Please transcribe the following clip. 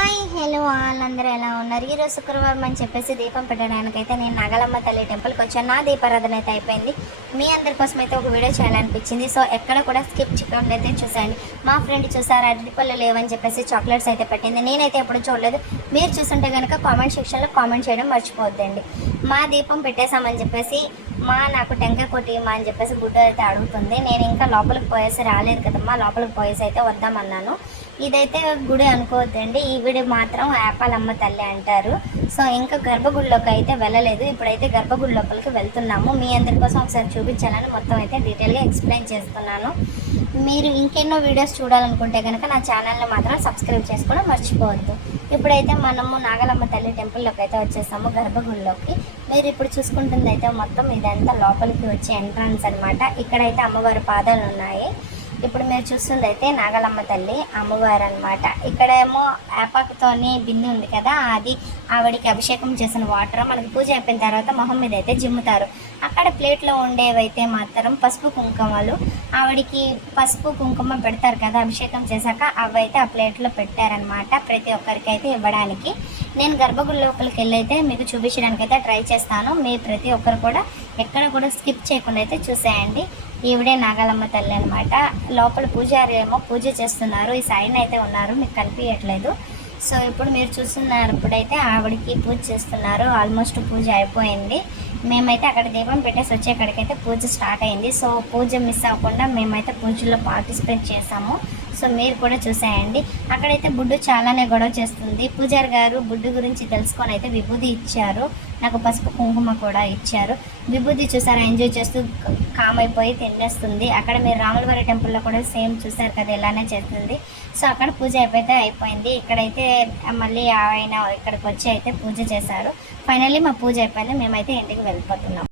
Hi hello వాళ్ళందరూ ఎలా ఉన్నారు? ఈరోజు శుక్రవారం అని చెప్పేసి దీపం పెట్టడానికైతే నేను నగలమ్మ తల్లి టెంపుల్కి వచ్చాను. నా దీపారాధన అయితే అయిపోయింది. మీ అందరి కోసం అయితే ఒక వీడియో చేయాలనిపించింది. సో ఎక్కడ కూడా స్కిప్ చేయకుండా అయితే చూసండి మా ఫ్రెండ్ చూసారు? అరటిపళ్ళు లేవని చెప్పేసి చాక్లెట్స్ అయితే పెట్టింది. నేనైతే ఎప్పుడు చూడలేదు. మీరు చూస్తుంటే కనుక కామెంట్ సెక్షన్లో కామెంట్ చేయడం మర్చిపోద్దండి మా దీపం పెట్టేశామని చెప్పేసి మా నాకు టెంకాయ కొట్టి మా అని చెప్పేసి గుడ్డ అయితే అడుగుతుంది. నేను ఇంకా లోపలికి పోయేసి రాలేదు కదమ్మా. లోపలికి పోయేసి అయితే వద్దామన్నాను. ఇదైతే గుడి అనుకోవద్దండి. ఈ గుడి మాత్రం యాపాలమ్మ తల్లి అంటారు. సో ఇంకా గర్భగుడిలోకి అయితే వెళ్ళలేదు. ఇప్పుడైతే గర్భగుడి లోపలికి వెళ్తున్నాము. మీ అందరి కోసం ఒకసారి చూపించాలని మొత్తం అయితే డీటెయిల్గా ఎక్స్ప్లెయిన్ చేస్తున్నాను. మీరు ఇంకెన్నో వీడియోస్ చూడాలనుకుంటే కనుక నా ఛానల్ని మాత్రం సబ్స్క్రైబ్ చేసుకోవడం మర్చిపోవద్దు. ఇప్పుడైతే మనము నాగలమ్మ తల్లి టెంపుల్లోకి అయితే వచ్చేసాము గర్భగుడిలోకి. మీరు ఇప్పుడు చూసుకుంటుంది అయితే మొత్తం ఇదంతా లోపలికి వచ్చే ఎంట్రన్స్ అనమాట ఇక్కడైతే అమ్మవారి పాదాలు ఉన్నాయి ఇప్పుడు మీరు చూస్తుంది అయితే నాగలమ్మ తల్లి అమ్మవారు అనమాట ఇక్కడేమో యాపాకుతోని బిందె ఉంది కదా అది ఆవిడికి అభిషేకం చేసిన వాటర్. మనకి పూజ అయిపోయిన తర్వాత మొహం మీద అయితే జిమ్ముతారు. అక్కడ ప్లేట్లో ఉండేవైతే మాత్రం పసుపు కుంకుమలు. ఆవిడికి పసుపు కుంకుమ పెడతారు కదా అభిషేకం చేశాక అవైతే ఆ ప్లేట్లో పెట్టారనమాట ప్రతి ఒక్కరికి అయితే ఇవ్వడానికి. నేను గర్భగుడి లోపలికి వెళ్ళైతే మీకు చూపించడానికి అయితే ట్రై చేస్తాను. మీ ప్రతి ఒక్కరు కూడా ఎక్కడ కూడా స్కిప్ చేయకుండా అయితే చూసేయండి. ఈవిడే నాగాలమ్మ తల్లి అనమాట లోపల పూజారి ఏమో పూజ చేస్తున్నారు. ఈ సైన్ అయితే ఉన్నారు. మీకు కనిపించట్లేదు. సో ఇప్పుడు మీరు చూస్తున్నారు ఇప్పుడైతే ఆవిడకి పూజ చేస్తున్నారు. ఆల్మోస్ట్ పూజ అయిపోయింది. మేమైతే అక్కడ దీపం పెట్టేసి వచ్చేక్కడికైతే పూజ స్టార్ట్ అయింది. సో పూజ మిస్ అవ్వకుండా మేమైతే పూజలో పార్టిసిపేట్ చేసాము. సో మీరు కూడా చూసేయండి. అక్కడైతే బుడ్డు చాలానే గొడవ చేస్తుంది. పూజారి గారు బుడ్డు గురించి తెలుసుకొని అయితే విభూది ఇచ్చారు. నాకు పసుపు కుంకుమ కూడా ఇచ్చారు. విభూది చూసారా ఎంజాయ్ చేస్తూ కామ్ అయిపోయి తినేస్తుంది. అక్కడ మీరు రాములవారి టెంపుల్లో కూడా సేమ్ చూసారు కదా ఇలానే చేస్తుంది. సో అక్కడ పూజ అయిపోతే అయిపోయింది ఇక్కడైతే మళ్ళీ ఆయన ఇక్కడికి వచ్చి అయితే పూజ చేశారు. ఫైనల్లీ మా పూజ అయిపోయింది. మేమైతే ఇంటికి వెళ్ళిపోతున్నాం.